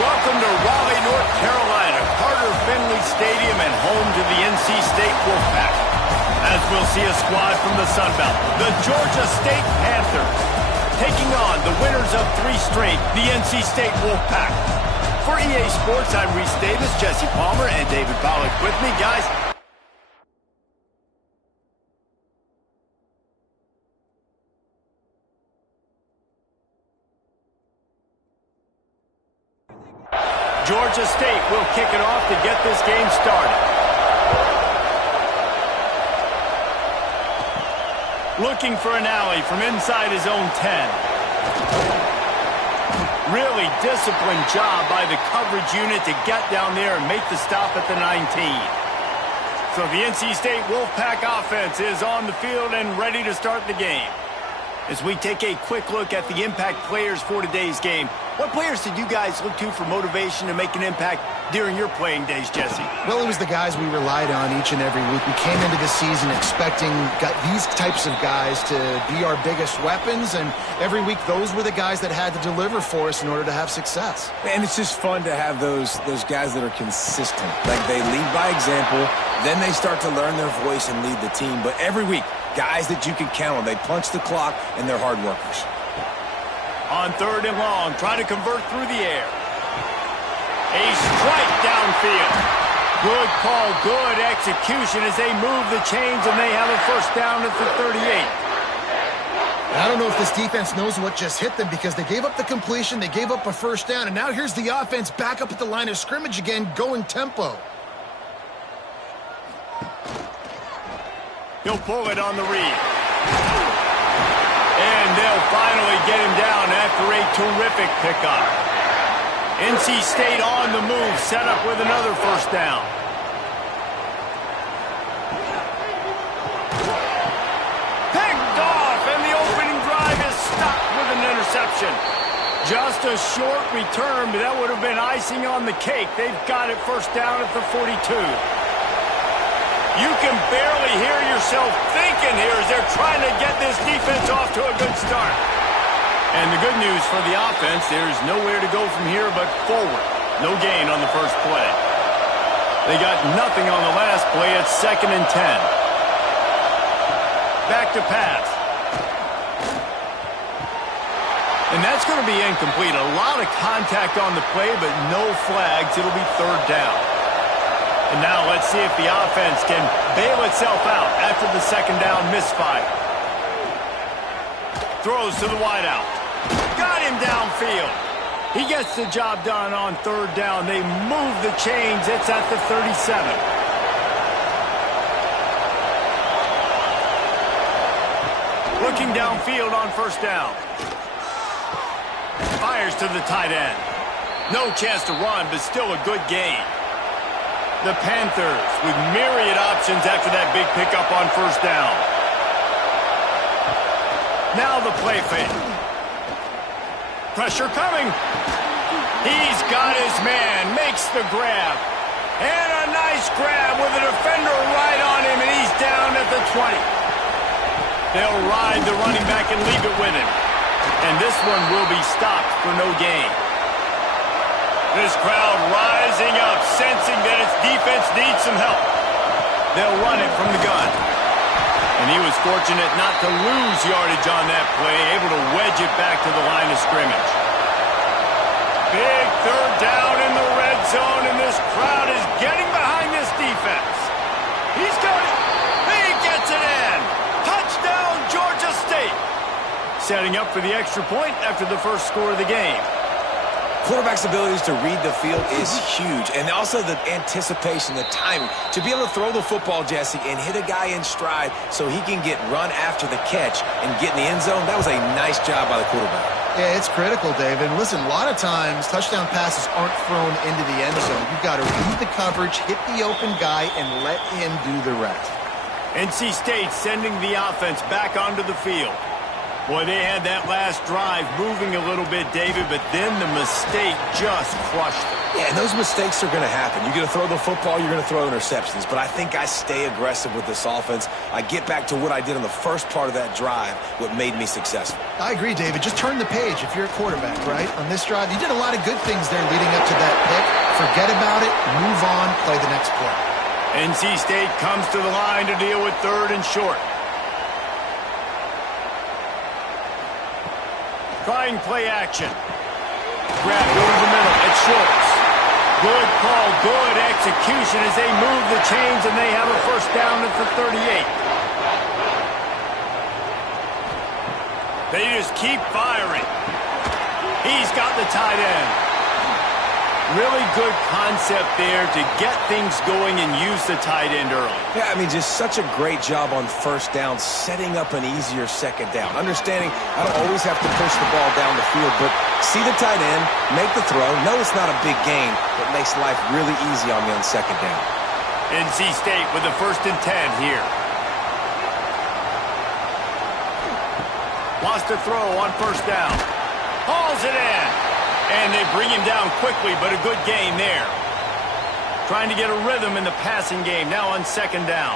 Welcome to Raleigh, North Carolina, Carter Finley Stadium and home to the NC State Wolfpack. As we'll see a squad from the Sun Belt, the Georgia State Panthers, taking on the winners of 3 straight, the NC State Wolfpack. For EA Sports, I'm Reese Davis, Jesse Palmer, and David Pollack with me. Guys, Georgia State will kick it off to get this game started. Looking for an alley from inside his own 10. Really disciplined job by the coverage unit to get down there and make the stop at the 19. So the NC State Wolfpack offense is on the field and ready to start the game. As we take a quick look at the impact players for today's game, what players did you guys look to for motivation to make an impact during your playing days, Jesse? Well, it was the guys we relied on each and every week. We came into the season expecting these types of guys to be our biggest weapons, and every week those were the guys that had to deliver for us in order to have success. And it's just fun to have those guys that are consistent. Like, they lead by example, then they start to learn their voice and lead the team. But every week, guys that you can count on. They punch the clock, and they're hard workers. On 3rd and long, try to convert through the air. A strike downfield. Good call, good execution as they move the chains, and they have a first down at the 38. I don't know if this defense knows what just hit them, because they gave up the completion, they gave up a first down, and now here's the offense back up at the line of scrimmage again, going tempo. He'll pull it on the read. And they'll finally get him down after a terrific pickup. NC State on the move, set up with another first down. Picked off, and the opening drive is stopped with an interception. Just a short return, but that would have been icing on the cake. They've got it first down at the 42. You can barely hear yourself thinking here as they're trying to get this defense off to a good start. And the good news for the offense, there's nowhere to go from here but forward. No gain on the first play. They got nothing on the last play. It's 2nd and 10. Back to pass. And that's going to be incomplete. A lot of contact on the play, but no flags. It'll be 3rd down. And now let's see if the offense can bail itself out after the 2nd down misfire. Throws to the wideout. Got him downfield. He gets the job done on 3rd down. They move the chains. It's at the 37. Looking downfield on 1st down. Fires to the tight end. No chance to run, but still a good gain. The Panthers with myriad options after that big pickup on 1st down. Now the play fake. Pressure coming. He's got his man, makes the grab. And a nice grab with a defender right on him, and he's down at the 20. They'll ride the running back and leave it with him. And this one will be stopped for no gain. This crowd rising up, sensing that its defense needs some help. They'll run it from the gun. And he was fortunate not to lose yardage on that play, able to wedge it back to the line of scrimmage. Big 3rd down in the red zone, and this crowd is getting behind this defense. He's got it. He gets it in. Touchdown, Georgia State. Setting up for the extra point after the first score of the game. Quarterback's abilities to read the field is huge, and also the anticipation, the timing. To be able to throw the football, Jesse, and hit a guy in stride so he can get run after the catch and get in the end zone, that was a nice job by the quarterback. Yeah, it's critical, Dave. And listen, a lot of times touchdown passes aren't thrown into the end zone. You've got to read the coverage, hit the open guy, and let him do the rest. NC State sending the offense back onto the field. Boy, they had that last drive moving a little bit, David, but then the mistake just crushed them. Yeah, and those mistakes are going to happen. You're going to throw the football, you're going to throw interceptions. But I think I stay aggressive with this offense. I get back to what I did on the first part of that drive, what made me successful. I agree, David. Just turn the page if you're a quarterback, right? On this drive, you did a lot of good things there leading up to that pick. Forget about it, move on, play the next play. NC State comes to the line to deal with 3rd and short. Trying play action. Grab over the middle. It's Schultz. Good call, good execution as they move the chains and they have a first down at the 38. They just keep firing. He's got the tight end. Really good concept there to get things going and use the tight end early. Yeah, I mean, just such a great job on first down, setting up an easier second down. Understanding I don't always have to push the ball down the field, but see the tight end, make the throw. No, it's not a big gain, but makes life really easy on me on second down. NC State with the 1st and 10 here. Wants to throw on first down. Hauls it in. And they bring him down quickly, but a good gain there. Trying to get a rhythm in the passing game, now on second down.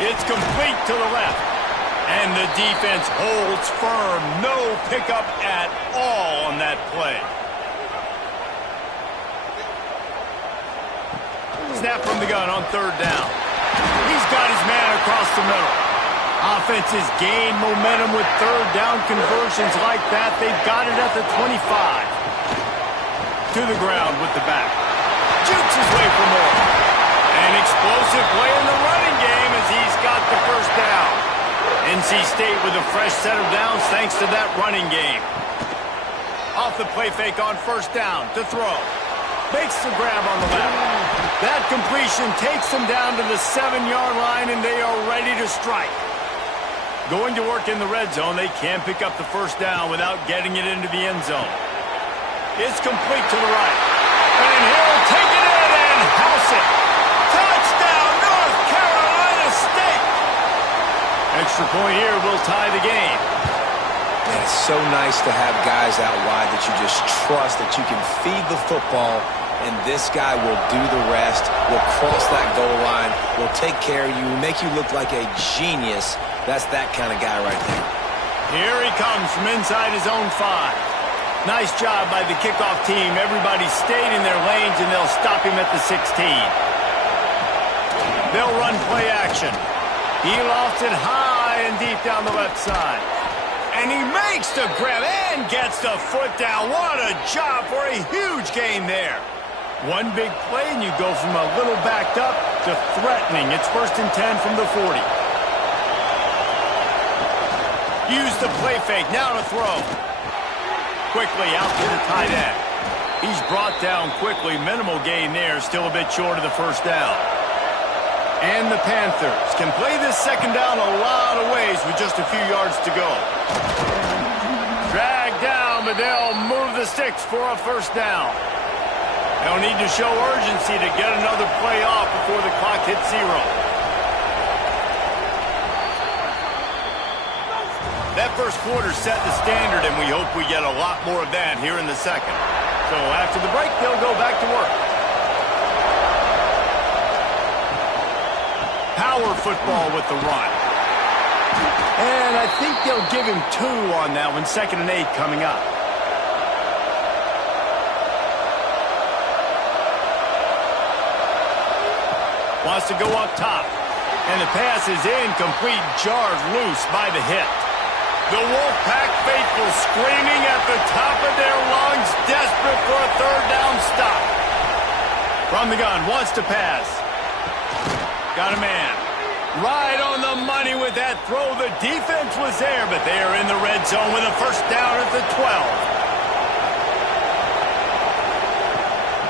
It's complete to the left. And the defense holds firm. No pickup at all on that play. Snap from the gun on 3rd down. He's got his man across the middle. Offenses gain momentum with 3rd down conversions like that. They've got it at the 25. To the ground with the back. Jukes his way for more. An explosive play in the running game as he's got the first down. NC State with a fresh set of downs thanks to that running game. Off the play fake on first down to throw. Makes the grab on the left. That completion takes them down to the 7-yard line and they are ready to strike. Going to work in the red zone, they can't pick up the first down without getting it into the end zone. It's complete to the right. And he'll take it in and house it. Touchdown, North Carolina State. Extra point here will tie the game. Man, it's so nice to have guys out wide that you just trust that you can feed the football, and this guy will do the rest, will cross that goal line, will take care of you, make you look like a genius. That's that kind of guy right there. Here he comes from inside his own 5. Nice job by the kickoff team. Everybody stayed in their lanes, and they'll stop him at the 16. They'll run play action. He lofts it high and deep down the left side. And he makes the grab and gets the foot down. What a job for a huge gain there. One big play, and you go from a little backed up to threatening. It's 1st and 10 from the 40. Use the play fake, now to throw. Quickly out to the tight end. He's brought down quickly, minimal gain there, still a bit short of the first down. And the Panthers can play this second down a lot of ways with just a few yards to go. Dragged down, but they'll move the sticks for a first down. They'll need to show urgency to get another play off before the clock hits 0. That first quarter set the standard, and we hope we get a lot more of that here in the second. So after the break, they'll go back to work. Power football with the run. And I think they'll give him 2 on that one. 2nd and 8 coming up. Wants to go up top. And the pass is incomplete, jarred loose by the hit. The Wolfpack faithful screaming at the top of their lungs, desperate for a 3rd down stop. From the gun, wants to pass. Got a man. Right on the money with that throw. The defense was there, but they are in the red zone with a first down at the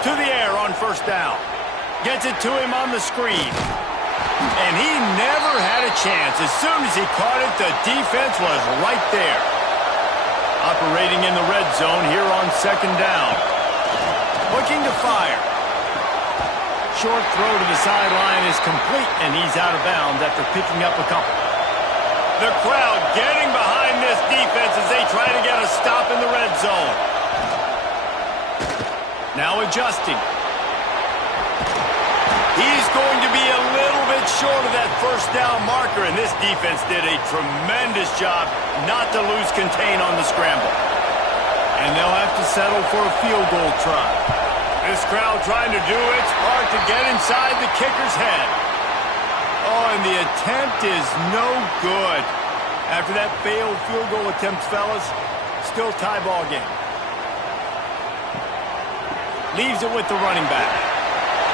12. To the air on first down. Gets it to him on the screen. And he never had a chance. As soon as he caught it, the defense was right there. Operating in the red zone here on second down. Looking to fire. Short throw to the sideline is complete, and he's out of bounds after picking up a couple. The crowd getting behind this defense as they try to get a stop in the red zone. Now adjusting. He's going to be a little bit short of that first down marker, and this defense did a tremendous job not to lose contain on the scramble. And they'll have to settle for a field goal try. This crowd trying to do its part to get inside the kicker's head. Oh, and the attempt is no good. After that failed field goal attempt, fellas, still tie ball game. Leaves it with the running back.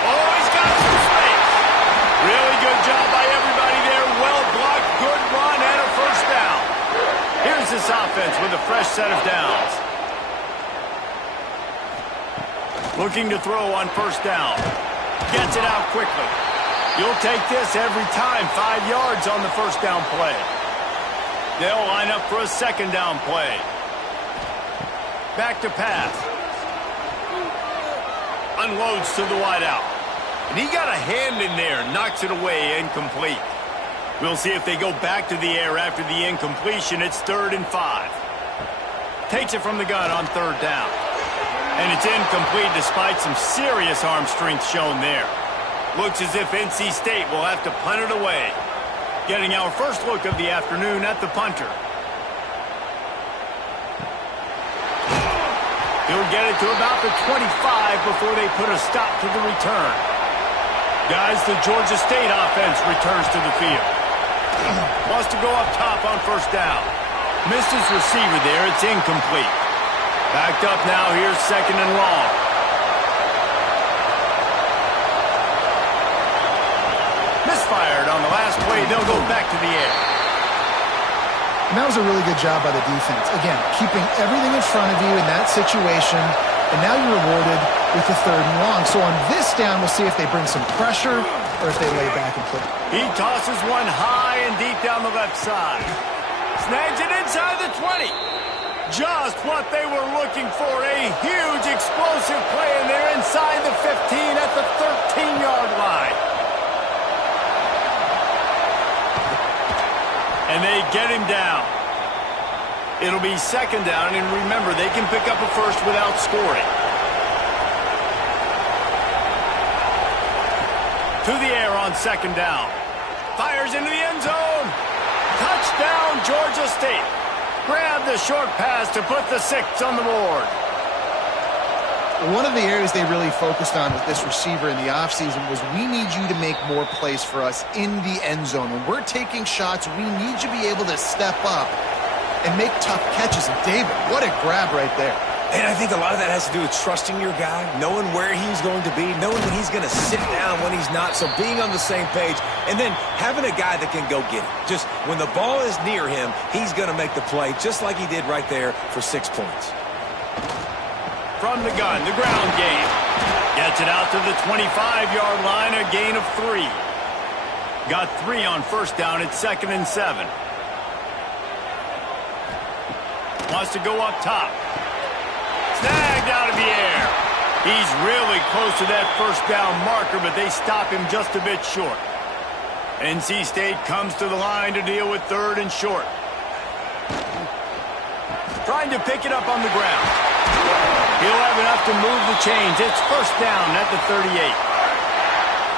Oh, he's got some space. Really good job by everybody there. Well blocked, good run, and a first down. Here's this offense with a fresh set of downs. Looking to throw on first down. Gets it out quickly. You'll take this every time. 5 yards on the first down play. They'll line up for a second down play. Back to pass. Unloads to the wideout. And he got a hand in there. Knocks it away. Incomplete. We'll see if they go back to the air after the incompletion. It's 3rd and 5. Takes it from the gun on 3rd down. And it's incomplete despite some serious arm strength shown there. Looks as if NC State will have to punt it away. Getting our first look of the afternoon at the punter. He'll get it to about the 25 before they put a stop to the return. Guys, the Georgia State offense returns to the field. Wants to go up top on first down. Missed his receiver there. It's incomplete. Backed up now. Here's 2nd and long. Misfired on the last play. They'll go back to the air. And that was a really good job by the defense. Again, keeping everything in front of you in that situation, and now you're rewarded with the 3rd and long. So on this down, we'll see if they bring some pressure or if they lay back and play. He tosses one high and deep down the left side. Snags it inside the 20. Just what they were looking for. A huge explosive play, and they're inside the 15 at the 13-yard line. And they get him down. It'll be 2nd down, and remember, they can pick up a first without scoring. To the air on 2nd down. Fires into the end zone. Touchdown, Georgia State. Grab the short pass to put the 6 on the board. One of the areas they really focused on with this receiver in the offseason was we need you to make more plays for us in the end zone. When we're taking shots, we need you to be able to step up and make tough catches. And David, what a grab right there. And I think a lot of that has to do with trusting your guy, knowing where he's going to be, knowing when he's going to sit down, when he's not. So being on the same page, and then having a guy that can go get it. Just when the ball is near him, he's going to make the play, just like he did right there for 6 points. From the gun, the ground game. Gets it out to the 25-yard line, a gain of 3. Got 3 on first down at 2nd and 7. Wants to go up top. Snagged out of the air. He's really close to that first down marker, but they stop him just a bit short. NC State comes to the line to deal with 3rd and short. Trying to pick it up on the ground. He'll have enough to move the chains. It's first down at the 38.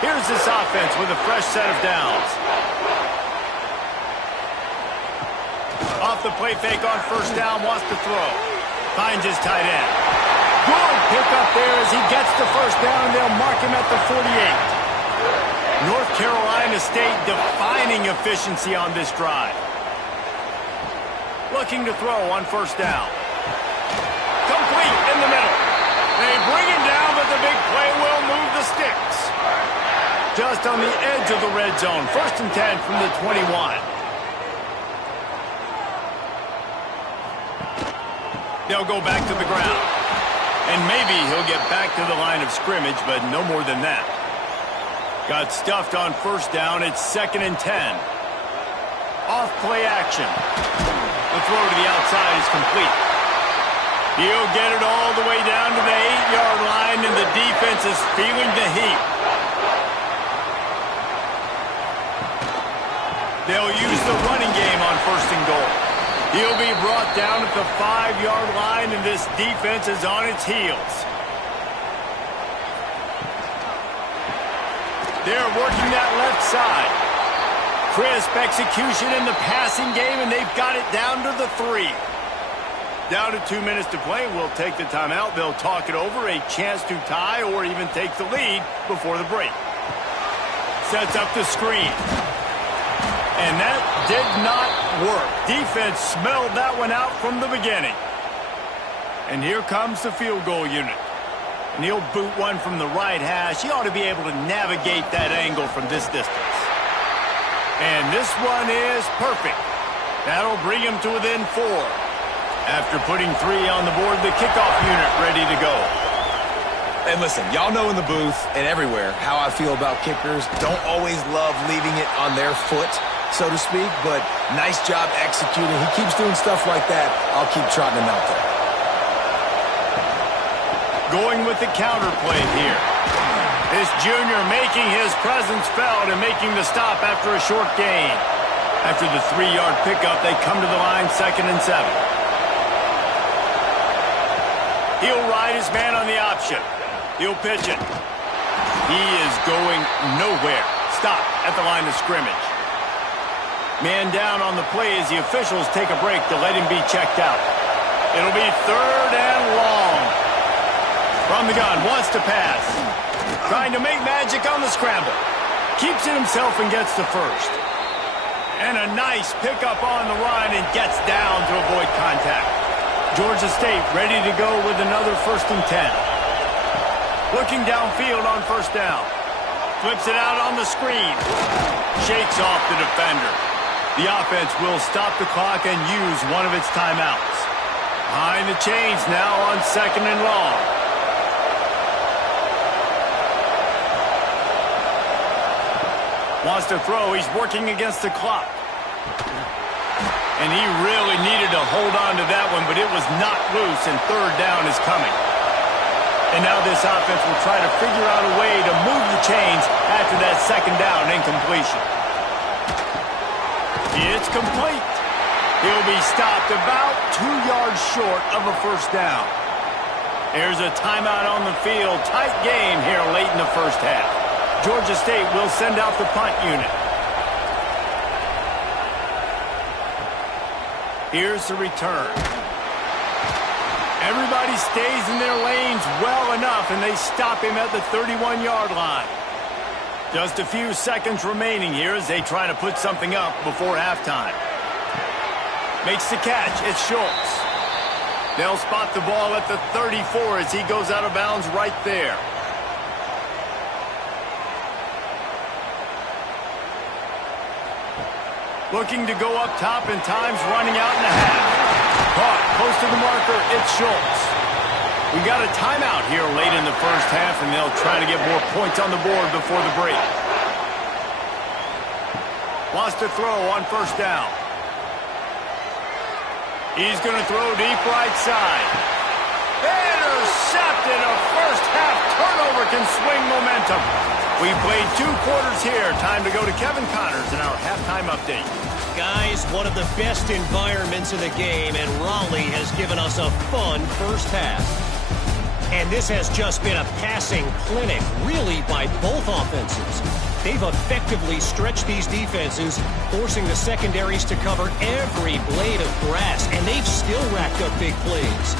Here's this offense with a fresh set of downs. Off the play fake on first down, wants to throw. Finds his tight end. Good pickup there as he gets the first down. They'll mark him at the 48. North Carolina State defining efficiency on this drive. Looking to throw on first down. Complete in the middle. They bring him down, but the big play will move the sticks. Just on the edge of the red zone. 1st and 10 from the 21. They'll go back to the ground. And maybe he'll get back to the line of scrimmage, but no more than that. Got stuffed on first down. It's 2nd and 10. Off play action. The throw to the outside is complete. He'll get it all the way down to the 8-yard line, and the defense is feeling the heat. They'll use the running game on 1st and goal. He'll be brought down at the 5-yard line, and this defense is on its heels. They're working that left side. Crisp execution in the passing game, and they've got it down to the 3. Down to 2 minutes to play. We'll take the timeout. They'll talk it over, a chance to tie or even take the lead before the break. Sets up the screen. And that did not work. Defense smelled that one out from the beginning. And here comes the field goal unit. And he'll boot one from the right hash. He ought to be able to navigate that angle from this distance. And this one is perfect. That'll bring him to within 4. After putting 3 on the board, the kickoff unit ready to go. And listen, y'all know in the booth and everywhere how I feel about kickers. Don't always love leaving it on their foot, so to speak, but nice job executing. He keeps doing stuff like that. I'll keep trotting him out there. Going with the counter play here. This junior making his presence felt and making the stop after a short gain. After the 3-yard pickup, they come to the line 2nd and 7. He'll ride his man on the option. He'll pitch it. He is going nowhere. Stop at the line of scrimmage. Man down on the play as the officials take a break to let him be checked out. It'll be 3rd and long. From the gun, wants to pass. Trying to make magic on the scramble. Keeps it himself and gets to 1st. And a nice pickup on the run and gets down to avoid contact. Georgia State ready to go with another 1st and 10. Looking downfield on 1st down. Flips it out on the screen. Shakes off the defender. The offense will stop the clock and use one of its timeouts. Behind the chains now on 2nd and long. Wants to throw. He's working against the clock. And he really needed to hold on to that one, but it was knocked loose, and 3rd down is coming. And now this offense will try to figure out a way to move the chains after that 2nd down incompletion. It's complete. He'll be stopped about 2 yards short of a 1st down. There's a timeout on the field. Tight game here late in the 1st half. Georgia State will send out the punt unit. Here's the return. Everybody stays in their lanes well enough, and they stop him at the 31-yard line. Just a few seconds remaining here as they try to put something up before halftime. Makes the catch. It's Schultz. They'll spot the ball at the 34 as he goes out of bounds right there. Looking to go up top, and time's running out in a half. Caught close to the marker. It's Schultz. We got a timeout here late in the 1st half, and they'll try to get more points on the board before the break. Wants to throw on 1st down. He's going to throw deep right side. Intercepted. A 1st half turnover can swing momentum. We played 2 quarters here. Time to go to Kevin Connors in our halftime update. Guys, one of the best environments in the game, and Raleigh has given us a fun 1st half. And this has just been a passing clinic, really, by both offenses. They've effectively stretched these defenses, forcing the secondaries to cover every blade of grass, and they've still racked up big plays.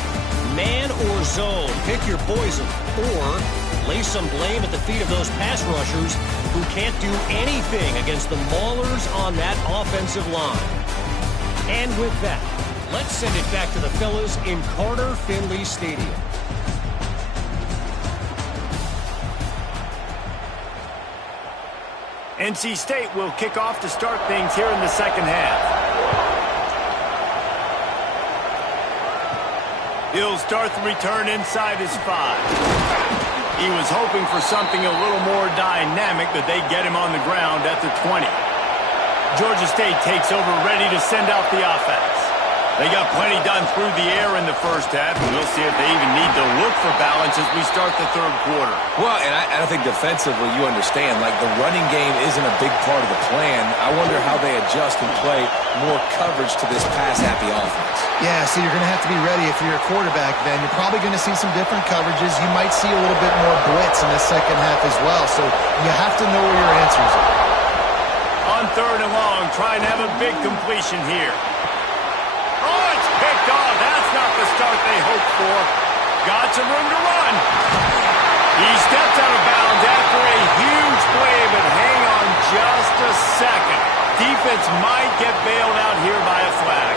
Man or zone, pick your poison, or lay some blame at the feet of those pass rushers who can't do anything against the maulers on that offensive line. And with that, let's send it back to the fellas in Carter Finley Stadium. NC State will kick off to start things here in the 2nd half. He'll start the return inside his 5. He was hoping for something a little more dynamic, but they get him on the ground at the 20. Georgia State takes over, ready to send out the offense. They got plenty done through the air in the first half, and we'll see if they even need to look for balance as we start the third quarter. Well, and I think defensively, you understand, like the running game isn't a big part of the plan. I wonder how they adjust and play more coverage to this pass-happy offense. Yeah, so you're going to have to be ready if you're a quarterback then. You're probably going to see some different coverages. You might see a little bit more blitz in the second half as well, so you have to know where your answers are. On third and long, try and have a big completion here. Oh, it's picked off. That's not the start they hoped for. Got some room to run. He steps out of bounds after a huge play, but hang on just a second. Defense might get bailed out here by a flag.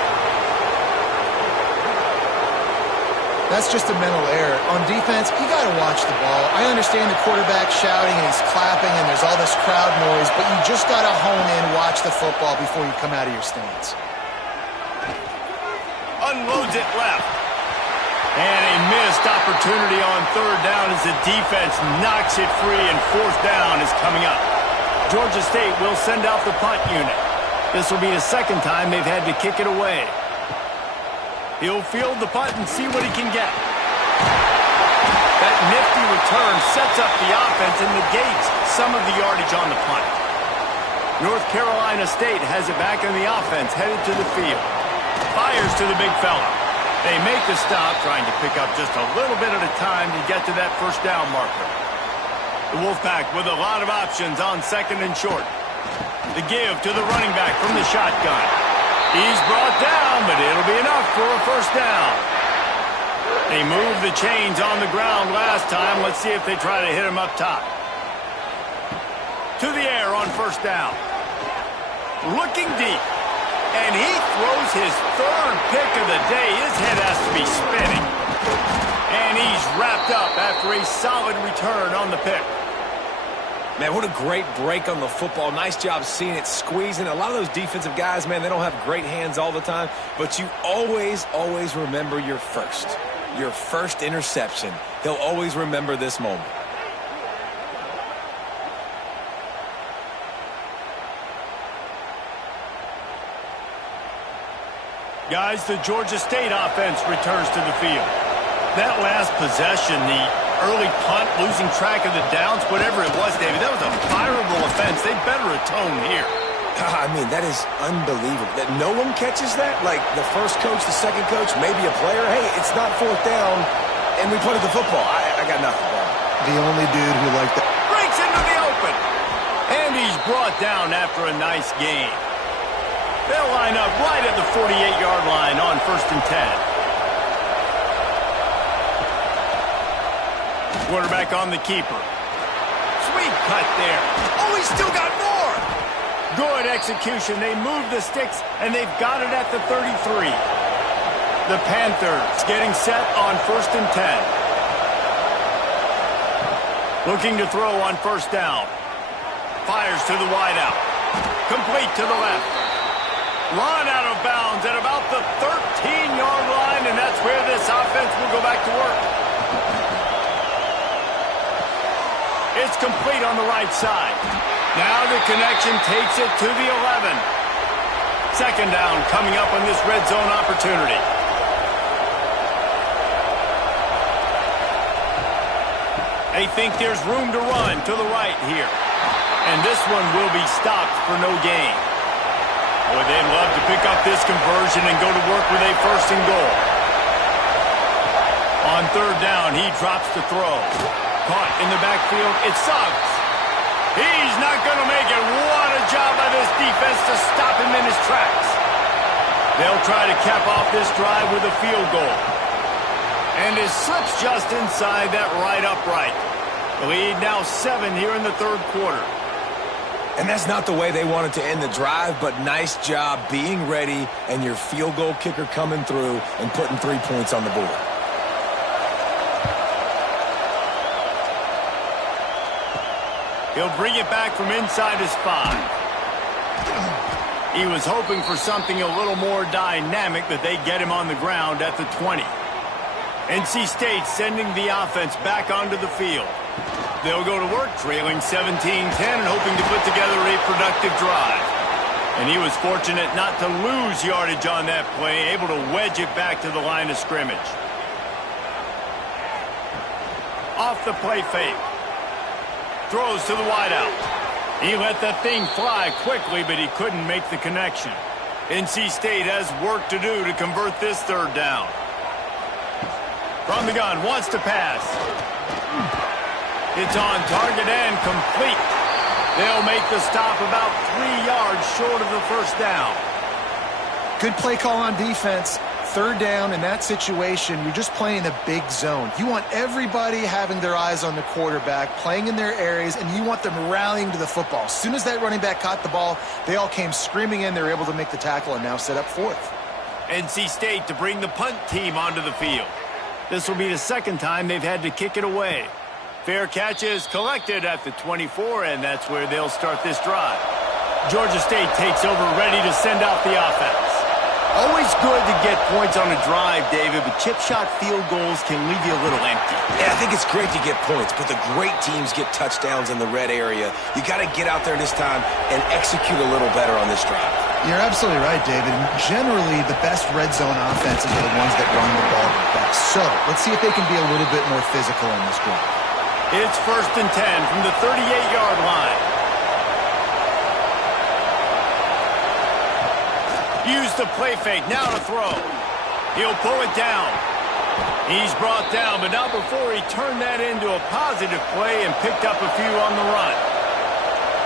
That's just a mental error. On defense, you got to watch the ball. I understand the quarterback shouting and he's clapping and there's all this crowd noise, but you just got to hone in, watch the football before you come out of your stance. Unloads it left. And a missed opportunity on third down as the defense knocks it free, and fourth down is coming up. Georgia State will send out the punt unit. This will be the second time they've had to kick it away. He'll field the punt and see what he can get. That nifty return sets up the offense and negates some of the yardage on the punt. North Carolina State has it back in the offense, headed to the field. Fires to the big fella. They make the stop, trying to pick up just a little bit at a time to get to that first down marker. The Wolfpack with a lot of options on second and short. The give to the running back from the shotgun. He's brought down, but it'll be enough for a first down. They moved the chains on the ground last time. Let's see if they try to hit him up top. To the air on first down. Looking deep. And he throws his third pick of the day. His head has to be spinning. And he's wrapped up after a solid return on the pick. Man, what a great break on the football. Nice job seeing it, squeezing. A lot of those defensive guys, man, they don't have great hands all the time, but you always, always remember your first interception. He'll always remember this moment. Guys, the Georgia State offense returns to the field. That last possession, the early punt, losing track of the downs, whatever it was, David, that was a fireable offense. They better atone here. I mean, that is unbelievable. That no one catches that? Like the first coach, the second coach, maybe a player. Hey, it's not fourth down, and we punted the football. I got nothing. The only dude who liked that. Breaks into the open. And he's brought down after a nice gain. They'll line up right at the 48-yard line on 1st and 10. Quarterback on the keeper. Sweet cut there. Oh, he's still got more. Good execution. They move the sticks, and they've got it at the 33. The Panthers getting set on 1st and 10. Looking to throw on first down. Fires to the wideout. Complete to the left. Run out of bounds at about the 13-yard line, and that's where this offense will go back to work. It's complete on the right side. Now the connection takes it to the 11. Second down coming up on this red zone opportunity. They think there's room to run to the right here. And this one will be stopped for no gain. Boy, they'd love to pick up this conversion and go to work with a first and goal. On third down, he drops the throw. Caught in the backfield, it's Suggs. He's not going to make it. What a job by this defense to stop him in his tracks. They'll try to cap off this drive with a field goal. And it slips just inside that right upright. The lead now 7 here in the third quarter. And that's not the way they wanted to end the drive, but nice job being ready and your field goal kicker coming through and putting 3 points on the board. He'll bring it back from inside his 5. He was hoping for something a little more dynamic, but they get him on the ground at the 20. NC State sending the offense back onto the field. They'll go to work trailing 17-10 and hoping to put together a productive drive. And he was fortunate not to lose yardage on that play, able to wedge it back to the line of scrimmage. Off the play fake. Throws to the wideout. He let that thing fly quickly, but he couldn't make the connection. NC State has work to do to convert this third down. From the gun, wants to pass. It's on target and complete. They'll make the stop about 3 yards short of the first down. Good play call on defense. Third down in that situation, you're just playing a big zone. You want everybody having their eyes on the quarterback, playing in their areas, and you want them rallying to the football. As soon as that running back caught the ball, they all came screaming in. They were able to make the tackle and now set up fourth. NC State to bring the punt team onto the field. This will be the second time they've had to kick it away. Fair catch is collected at the 24, and that's where they'll start this drive. Georgia State takes over, ready to send out the offense. Always good to get points on a drive, David, but chip shot field goals can leave you a little empty. Yeah, I think it's great to get points, but the great teams get touchdowns in the red area. You got to get out there this time and execute a little better on this drive. You're absolutely right, David. Generally, the best red zone offenses are the ones that run the ball the best. So, let's see if they can be a little bit more physical in this drive. It's 1st and 10 from the 38-yard line. Use the play fake, now to throw. He'll pull it down. He's brought down, but not before he turned that into a positive play and picked up a few on the run.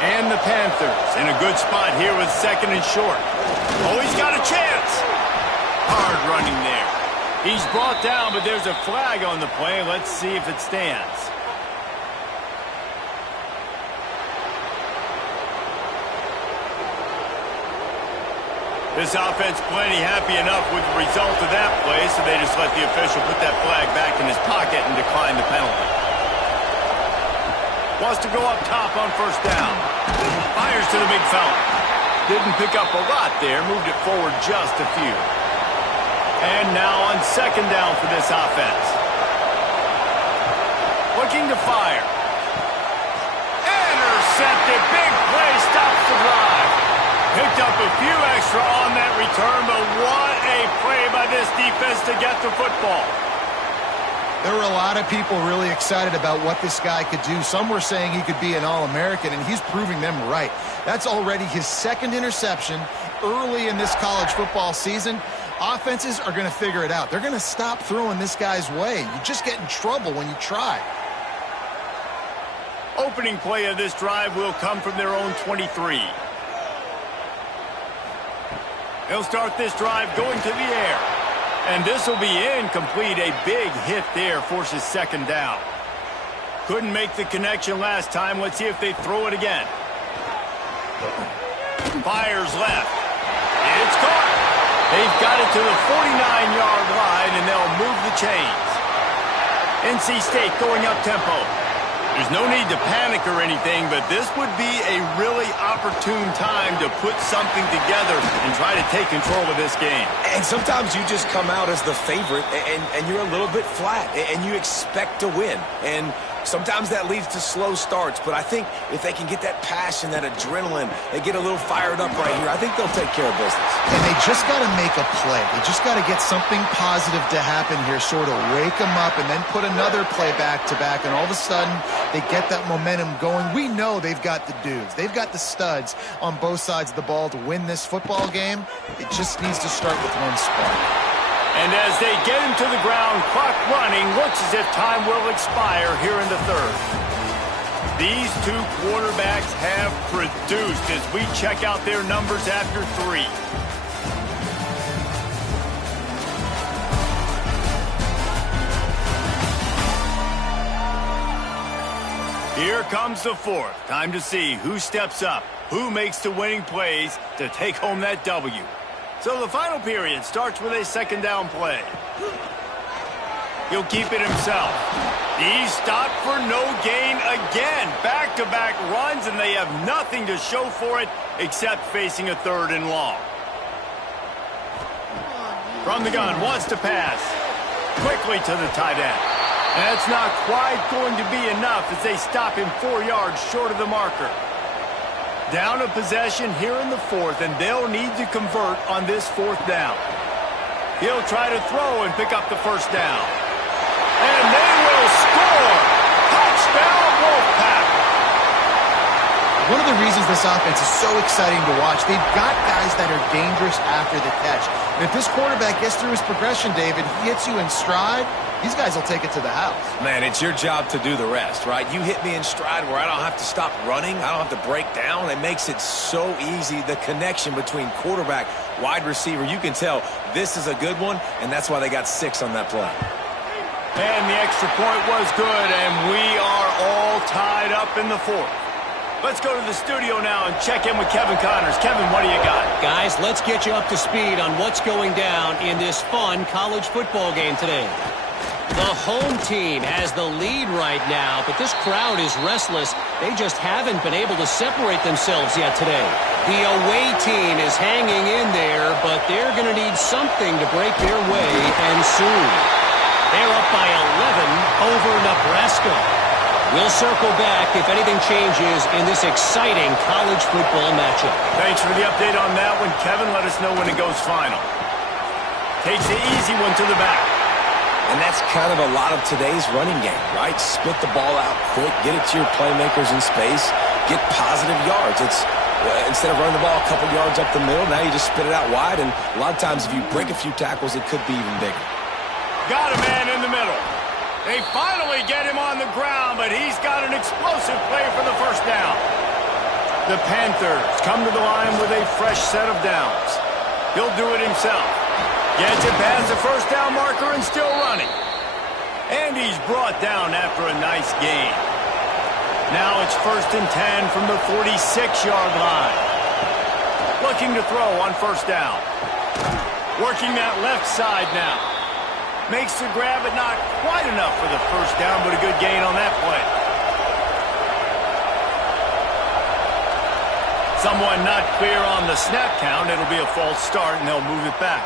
And the Panthers in a good spot here with 2nd and short. Oh, he's got a chance. Hard running there. He's brought down, but there's a flag on the play. Let's see if it stands. This offense plenty happy enough with the result of that play, so they just let the official put that flag back in his pocket and decline the penalty. Wants to go up top on 1st down. Fires to the big fella. Didn't pick up a lot there, moved it forward just a few. And now on 2nd down for this offense. Looking to fire. Intercepted, big play, stops the drive. Picked up a few extra on that return, but what a play by this defense to get the football. There were a lot of people really excited about what this guy could do. Some were saying he could be an All-American, and he's proving them right. That's already his 2nd interception early in this college football season. Offenses are going to figure it out. They're going to stop throwing this guy's way. You just get in trouble when you try. Opening play of this drive will come from their own 23. He'll start this drive going to the air. And this will be incomplete. A big hit there forces 2nd down. Couldn't make the connection last time. Let's see if they throw it again. Fires left. It's caught. They've got it to the 49-yard line, and they'll move the chains. NC State going up tempo. There's no need to panic or anything, but this would be a really opportune time to put something together and try to take control of this game. And sometimes you just come out as the favorite, and you're a little bit flat, and you expect to win. And sometimes that leads to slow starts, but I think if they can get that passion, that adrenaline, they get a little fired up right here, I think they'll take care of business. And they just got to make a play. They just got to get something positive to happen here, sort of wake them up, and then put another play back-to-back, and all of a sudden they get that momentum going. We know they've got the dudes. They've got the studs on both sides of the ball to win this football game. It just needs to start with one spark. And as they get him to the ground, clock running, looks as if time will expire here in the 3rd. These two quarterbacks have produced as we check out their numbers after 3. Here comes the 4th. Time to see who steps up, who makes the winning plays to take home that W. So the final period starts with a 2nd down play. He'll keep it himself. He's stopped for no gain again. Back-to-back runs, and they have nothing to show for it except facing a 3rd and long. From the gun, wants to pass. Quickly to the tight end. That's not quite going to be enough as they stop him 4 yards short of the marker. Down a possession here in the fourth, and they'll need to convert on this fourth down. He'll try to throw and pick up the first down. And they will score! Touchdown, Wolfpack! One of the reasons this offense is so exciting to watch, they've got guys that are dangerous after the catch. And if this quarterback gets through his progression, David, he hits you in stride, these guys will take it to the house. Man, it's your job to do the rest, right? You hit me in stride where I don't have to stop running. I don't have to break down. It makes it so easy, the connection between quarterback, wide receiver. You can tell this is a good one, and that's why they got 6 on that play. And the extra point was good, and we are all tied up in the fourth. Let's go to the studio now and check in with Kevin Connors. Kevin, what do you got? Guys, let's get you up to speed on what's going down in this fun college football game today. The home team has the lead right now, but this crowd is restless. They just haven't been able to separate themselves yet today. The away team is hanging in there, but they're going to need something to break their way, and soon. They're up by 11 over Nebraska. We'll circle back if anything changes in this exciting college football matchup. Thanks for the update on that one, Kevin. Let us know when it goes final. Takes the easy one to the back. And that's kind of a lot of today's running game, right? Spit the ball out quick, get it to your playmakers in space, get positive yards. It's instead of running the ball a couple yards up the middle, now you just spit it out wide, and a lot of times if you break a few tackles, it could be even bigger. Got a man in the middle. They finally get him on the ground, but he's got an explosive play for the first down. The Panthers come to the line with a fresh set of downs. He'll do it himself. Gets it past the first down marker and still running. And he's brought down after a nice gain. Now it's 1st and 10 from the 46-yard line. Looking to throw on first down. Working that left side now. Makes the grab, but not quite enough for the first down, but a good gain on that play. Someone not clear on the snap count. It'll be a false start, and they'll move it back.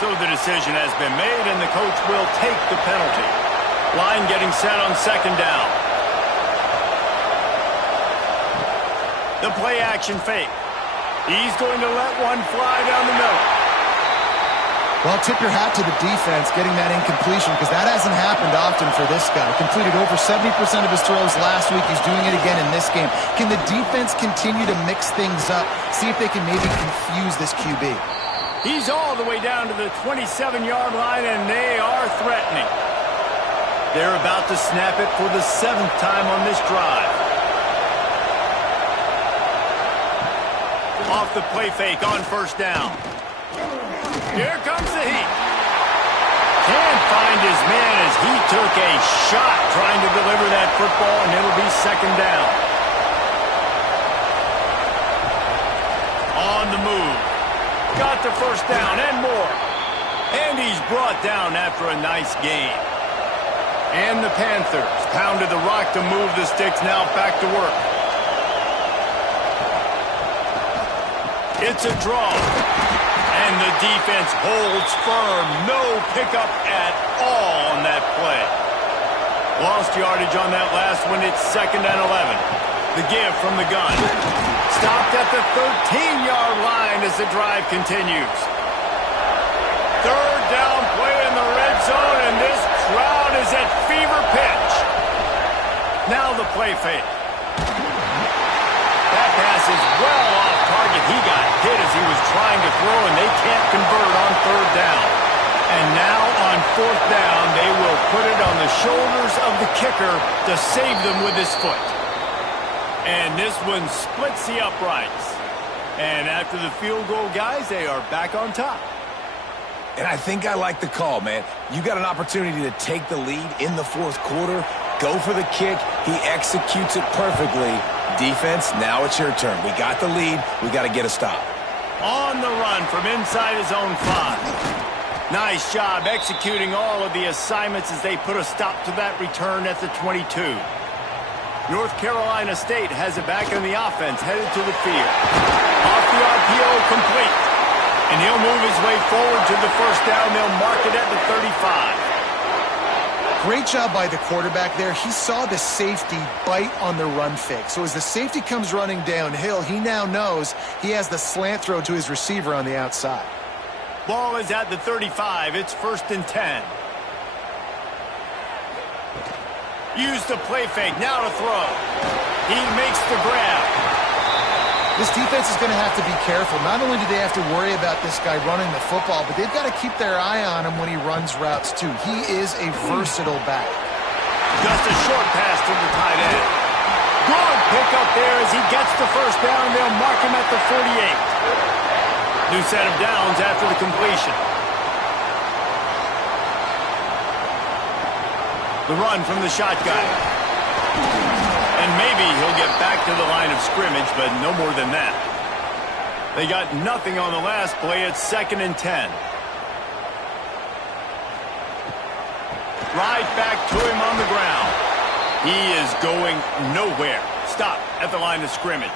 So the decision has been made, and the coach will take the penalty. Line getting set on second down. The play action fake. He's going to let one fly down the middle. Well, tip your hat to the defense getting that incompletion, because that hasn't happened often for this guy. Completed over 70% of his throws last week. He's doing it again in this game. Can the defense continue to mix things up? See if they can maybe confuse this QB. He's all the way down to the 27-yard line, and they are threatening. They're about to snap it for the 7th time on this drive. Off the play fake on first down. Here comes the heat. Can't find his man as he took a shot trying to deliver that football, and it'll be second down. On the move. Got the first down and more. And he's brought down after a nice gain. And the Panthers pounded the rock to move the sticks, now back to work. It's a draw. And the defense holds firm. No pickup at all on that play. Lost yardage on that last one. It's 2nd and 11. The give from the gun. Stopped at the 13-yard line as the drive continues. 3rd down play in the red zone, and this crowd is at fever pitch. Now the play fake. That pass is well off target. He got hit as he was trying to throw, and they can't convert on 3rd down. And now on 4th down, they will put it on the shoulders of the kicker to save them with his foot. And this one splits the uprights. And after the field goal, guys, they are back on top. And I think I like the call, man. You got an opportunity to take the lead in the 4th quarter. Go for the kick. He executes it perfectly. Defense, now it's your turn. We got the lead. We got to get a stop. On the run from inside his own 5. Nice job executing all of the assignments as they put a stop to that return at the 22. North Carolina State has it back in the offense, headed to the field. Off the RPO, complete. And he'll move his way forward to the first down. They'll mark it at the 35. Great job by the quarterback there. He saw the safety bite on the run fake. So as the safety comes running downhill, he now knows he has the slant throw to his receiver on the outside. Ball is at the 35. It's 1st and 10. Use the play fake. Now to throw. He makes the grab. This defense is going to have to be careful. Not only do they have to worry about this guy running the football, but they've got to keep their eye on him when he runs routes too. He is a versatile back. Just a short pass to the tight end. Good pickup there as he gets the first down. They'll mark him at the 48. New set of downs after the completion. The run from the shotgun. And maybe he'll get back to the line of scrimmage, but no more than that. They got nothing on the last play. It's 2nd and 10. Right back to him on the ground. He is going nowhere. Stop at the line of scrimmage.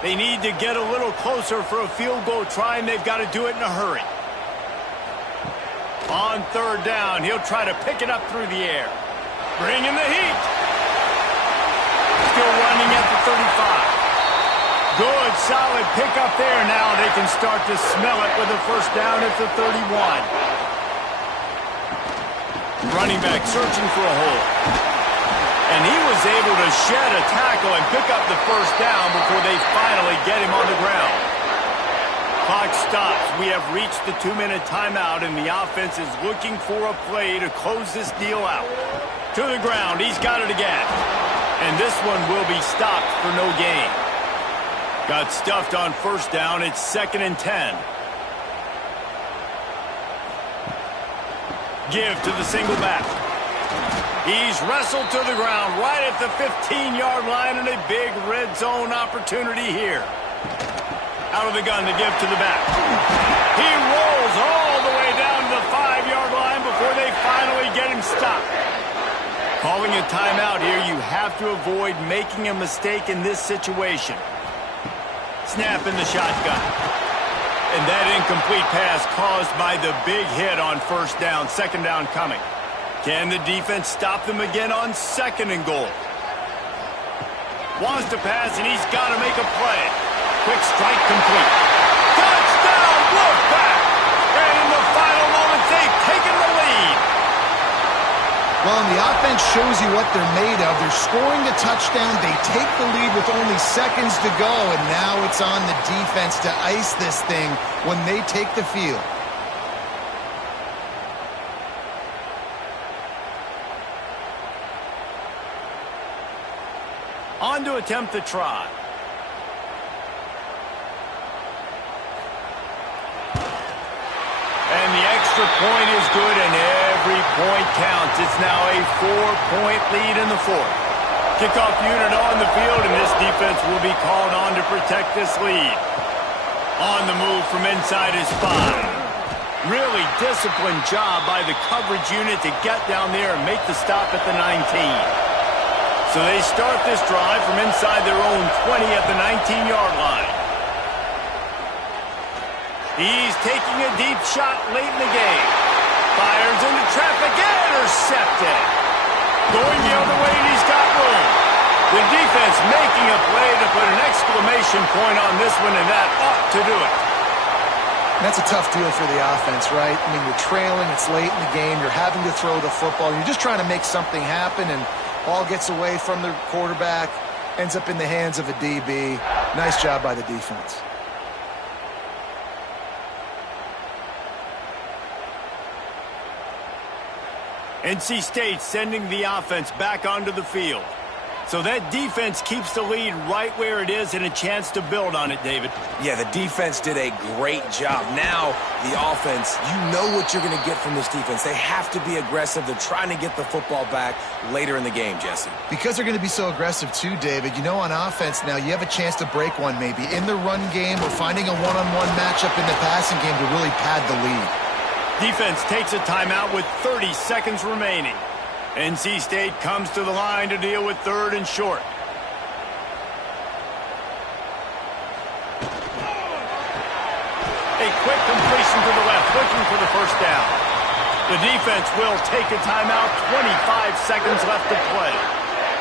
They need to get a little closer for a field goal try, and they've got to do it in a hurry. On 3rd down, he'll try to pick it up through the air. Bring in the heat. Still running at the 35. Good, solid pickup there. Now they can start to smell it with a first down at the 31. Running back searching for a hole. And he was able to shed a tackle and pick up the first down before they finally get him on the ground. Clock stops. We have reached the 2-minute timeout, and the offense is looking for a play to close this deal out. To the ground. He's got it again. And this one will be stopped for no gain. Got stuffed on first down. It's 2nd and 10. Give to the single back. He's wrestled to the ground right at the 15-yard line, and a big red zone opportunity here. Out of the gun to give to the back. He rolls all the way down to the 5-yard line before they finally get him stopped. Calling a timeout here, you have to avoid making a mistake in this situation. Snap in the shotgun. And that incomplete pass caused by the big hit on first down. 2nd down coming. Can the defense stop them again on 2nd and goal? Wants to pass, and he's got to make a play. Quick strike complete. Touchdown, Wolfpack! And in the final moments, they've taken the lead. Well, and the offense shows you what they're made of. They're scoring the touchdown. They take the lead with only seconds to go, and now it's on the defense to ice this thing when they take the field. On to attempt the try. And the extra point is good, and every point counts. It's now a 4-point lead in the 4th. Kickoff unit on the field, and this defense will be called on to protect this lead. On the move from inside his 5. Really disciplined job by the coverage unit to get down there and make the stop at the 19. So they start this drive from inside their own 20 at the 19-yard line. He's taking a deep shot late in the game. Fires into traffic, intercepted. Going the other way, and he's got room. The defense making a play to put an exclamation point on this one, and that ought to do it. That's a tough deal for the offense, right? I mean, you're trailing, it's late in the game, you're having to throw the football, you're just trying to make something happen, and ball gets away from the quarterback, ends up in the hands of a DB. Nice job by the defense. NC State sending the offense back onto the field. So that defense keeps the lead right where it is and a chance to build on it, David. Yeah, the defense did a great job. Now, the offense, you know what you're going to get from this defense. They have to be aggressive. They're trying to get the football back later in the game, Jesse. Because they're going to be so aggressive too, David, you know on offense now, you have a chance to break one maybe in the run game or finding a one-on-one matchup in the passing game to really pad the lead. Defense takes a timeout with 30 seconds remaining. NC State comes to the line to deal with 3rd and short. A quick completion to the left, looking for the first down. The defense will take a timeout. 25 seconds left to play.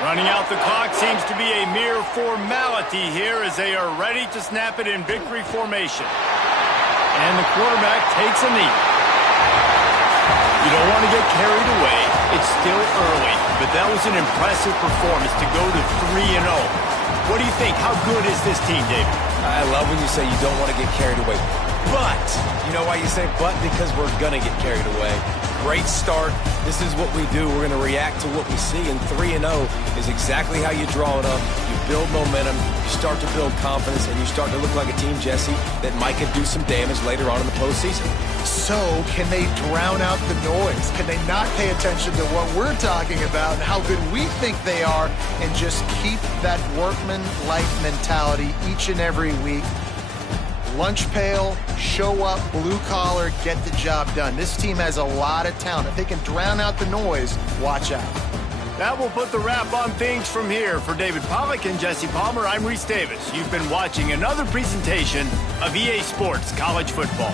Running out the clock seems to be a mere formality here as they are ready to snap it in victory formation. And the quarterback takes a knee. You don't want to get carried away. It's still early, but that was an impressive performance to go to 3-0. What do you think? How good is this team, David? I love when you say you don't want to get carried away. But, you know why you say but? Because we're going to get carried away. Great start. This is what we do. We're going to react to what we see, and 3-0 is exactly how you draw it up. You build momentum, you start to build confidence, and you start to look like a team, Jesse, that might could do some damage later on in the postseason. So, can they drown out the noise? Can they not pay attention to what we're talking about and how good we think they are and just keep that workman-like mentality each and every week? Lunch pail, show up, blue collar, get the job done. This team has a lot of talent. If they can drown out the noise, watch out. That will put the wrap on things from here. For David Pollack and Jesse Palmer, I'm Reese Davis. You've been watching another presentation of EA Sports College Football.